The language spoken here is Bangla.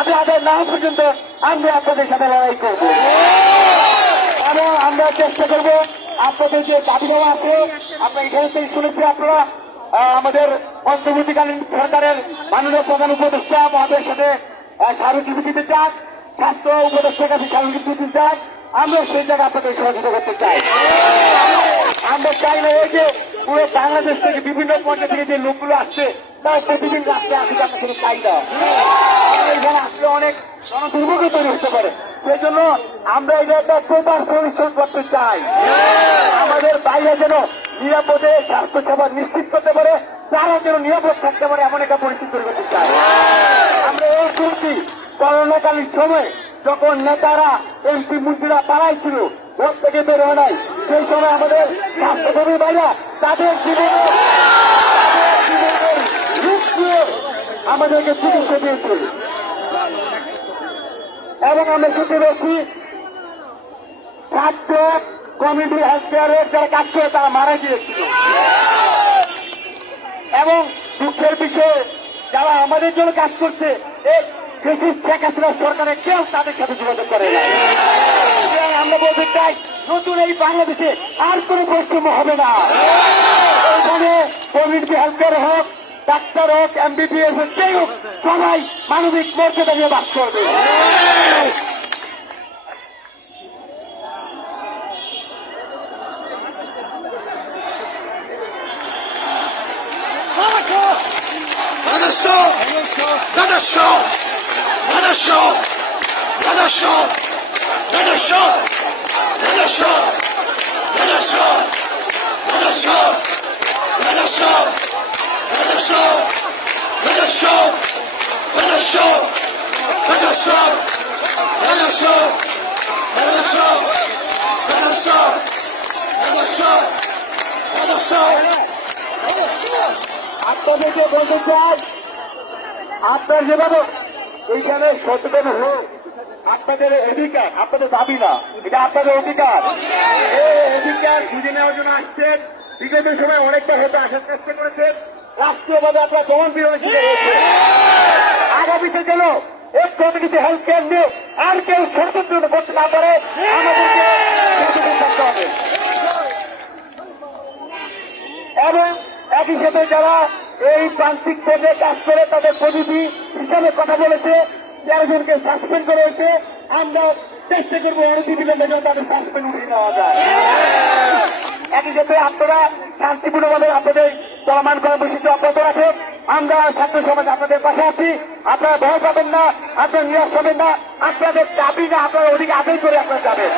দাবি আদায় না পর্যন্ত, আমরা আপনাদের সাথে লড়াই করব। এবং আমরা চেষ্টা করব আপনাদের যে দাবি দেওয়া আছে, আমরা এখানে শুনেছি আপনারা আমাদের অন্তর্বর্তীকালীন সরকারের মাননীয় প্রধান উপদেষ্টা মহাদের সাথে দিতে চান, স্বাস্থ্য উপদেষ্টার কাছে স্মারকলিপি দিতে চান, আমরা সেই জায়গায় আপনাদের সহযোগিতা করতে চাই। আমরা চাই না এই যে পুরো বাংলাদেশ থেকে বিভিন্ন পর্যায়ে থেকে যে লোকগুলো আসছে, তারা প্রতিদিন রাস্তায় আসলে আমরা কোনো চাই না। এখানে আসলে অনেক জনদুর্ভোগও তৈরি হতে পারে। সেই আমরা এই একটা প্রপার পরিশ্রম করতে চাই। আমাদের বাইরে যেন নিরাপদে স্বাস্থ্য সেবা নিশ্চিত করতে পারে, তারা যেন নিরাপদ থাকতে পারে এমন একটা পরিস্থিতি তৈরি করতে চাই। আমরা এই শুনছি করোনাকালীন সময় যখন নেতারা এমপি মন্ত্রীরা পাড়াই ছিল ভোট থেকে বের হয় নাই, সেই সময় আমাদের স্বাস্থ্যকর্মী বাইরা তাদের জীবনে জীবনের আমাদেরকে চিকিৎসা দিয়েছে এবং আমরা শুনতে পেয়েছি ছাত্র কমিটি হেলথ কেয়ারের যারা কাজ করে তারা মারা গিয়েছিল। এবং দুঃখের বিষয়ে, যারা আমাদের জন্য কাজ করছে এই ব্রিটিশ শেখ হাসিনা সরকারের কেউ তাদের সাথে যোগাযোগ করে আমরা বলতে চাই, নতুন এই বাংলাদেশে আর কোনো বৈষম্য হবে না। এখানে কোভিড হেলথ কেয়ার হোক ডাক্তার হোক এমবিবিএস হোক, যেই হোক, সবাই মানবিক মর্যাদা নিয়ে বাস করবে Let us show! Let us show! Let us show! Let us show! আপনাদেরকে বলতে চাই আপনার যেভাবে এইখানে সচেতন আপনাদের অধিকার আপনাদের দাবি না এটা আপনাদের অধিকার অধিকার বুঝে নেওয়ার জন্য আসছেন বিগত সময় অনেকটা হতে আসার চেষ্টা করেছেন রাষ্ট্রীয়ভাবে আপনার দমন বিরোধী আগামীতে যেন এই কমিটিতে হেলথ কেয়ার নিয়ে আর কেউ স্বতন্ত্র করতে না পারে আমাদেরকে সচেতন থাকতে হবে এবং একই সাথে যারা এই প্রান্তিক পর্যায়ে কাজ করে তাদের প্রতিনিধি হিসাবে কথা বলেছে তেরো জনকে সাসপেন্ড করে হয়েছে। আমরা চেষ্টা করব অনতিবিলম্বে যেন তাদের সাসপেন্ড উঠিয়ে নেওয়া যায়। একই সাথে আপনারা শান্তিপূর্ণভাবে আপনাদের চলমান কর্মসূচি অব্যাহত রাখেন আমরা ছাত্র সমাজ আপনাদের পাশে আছি। আপনারা ভয় পাবেন না, আপনারা নিরাশ হবেন না। আপনাদের দাবি না, আপনারা ওদিকে আদায় করে আপনারা যাবেন।